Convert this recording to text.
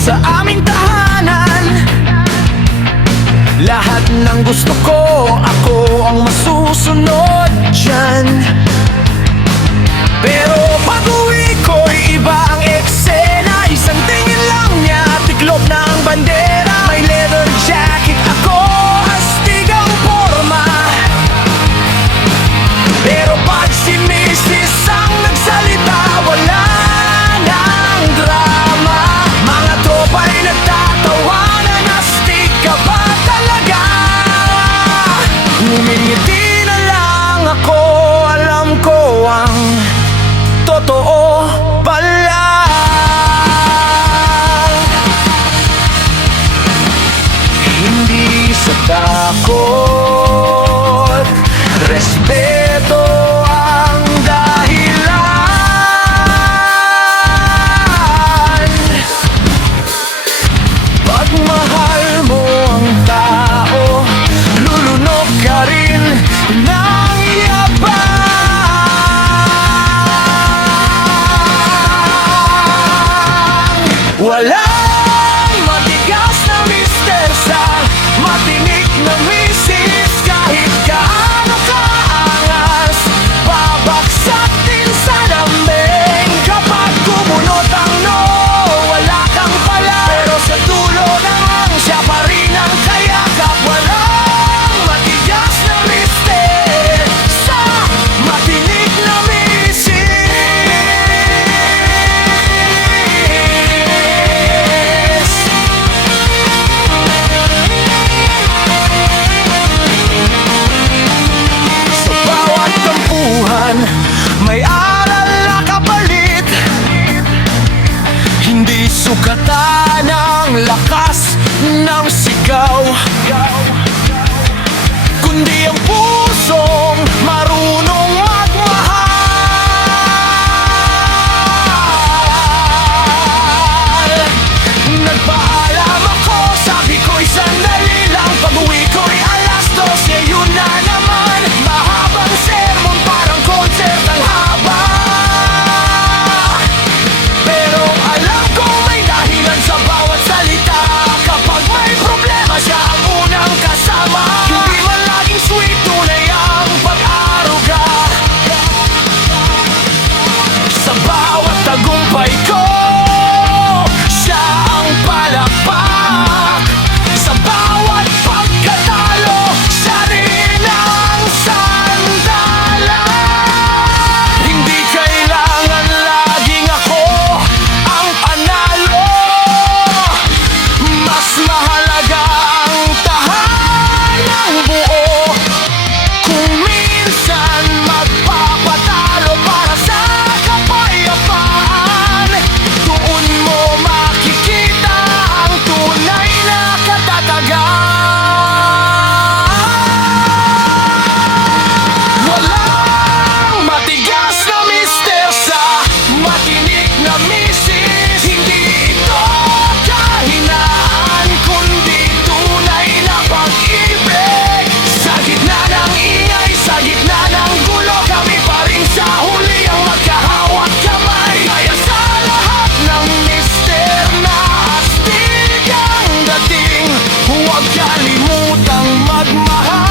Sa aming tahanan, lahat ng gusto ko, ako ang masusunod dyan. Pero pag-uwi ko'y iba ang eksena. Isang tingin lang niya, tiklop na ang bandera. May leather jacket ako, astig ang forma. Pero pag si Mrs. ang nagsalita, wala nang drama. Mga tropa'y nagtatawanan, astig ka ba talaga? Ngumingiti na lang ako, alam ko ang totoo pala. Hindi sa takot, respeto ang dahilan. Pag mahal mo ang tao, lulunok ka rin ng yabang. Walang matigas na mister sa matinik na misis. Kahit gaano kaangas, babagsak din sa dambing. Kapag kumunot ang no, wala kang pala. Pero sa dulo naman, siya pa rin ang kayakap. Walang matigas na mister sa matinik na misis. Sa bawat tampuhan, may aral na kapalit. Hindi sukatan ang lakas ng sigaw, kundi ang pusong marunong magmahal. Nagpaalam ako, sabi ko'y sandali lang. Pag-uwi ko'y 12:00, yun na naman. Mahabang sermon, parang concert ang haba. Pero alam kong may dahilan sa bawat salita. Kapag may problema, siya ang unang kasama. Hindi man laging sweet, tunay ang pag-aruga. Sa bawat tagumpay ko, siya ang palakpak. Sa bawat pagkatalo, siya rin ang sandalan. Hindi kailangan laging ako ang panalo. Mas mahalaga ang tahanang buo. Kung minsan magpapatalo para sa kapayapaan, doon mo makikita ang tunay na katatagan. Walang matigas na mister sa matinik na misis. Hindi ito kahinaan, kundi tunay na pag-ibig. Sa gitna ng ingay, sa gitna ng gulo, kami pa rin sa huli ang magkahawak kamay. Kaya sa lahat ng mister na astig ang dating, huwag kalimutang magmahal.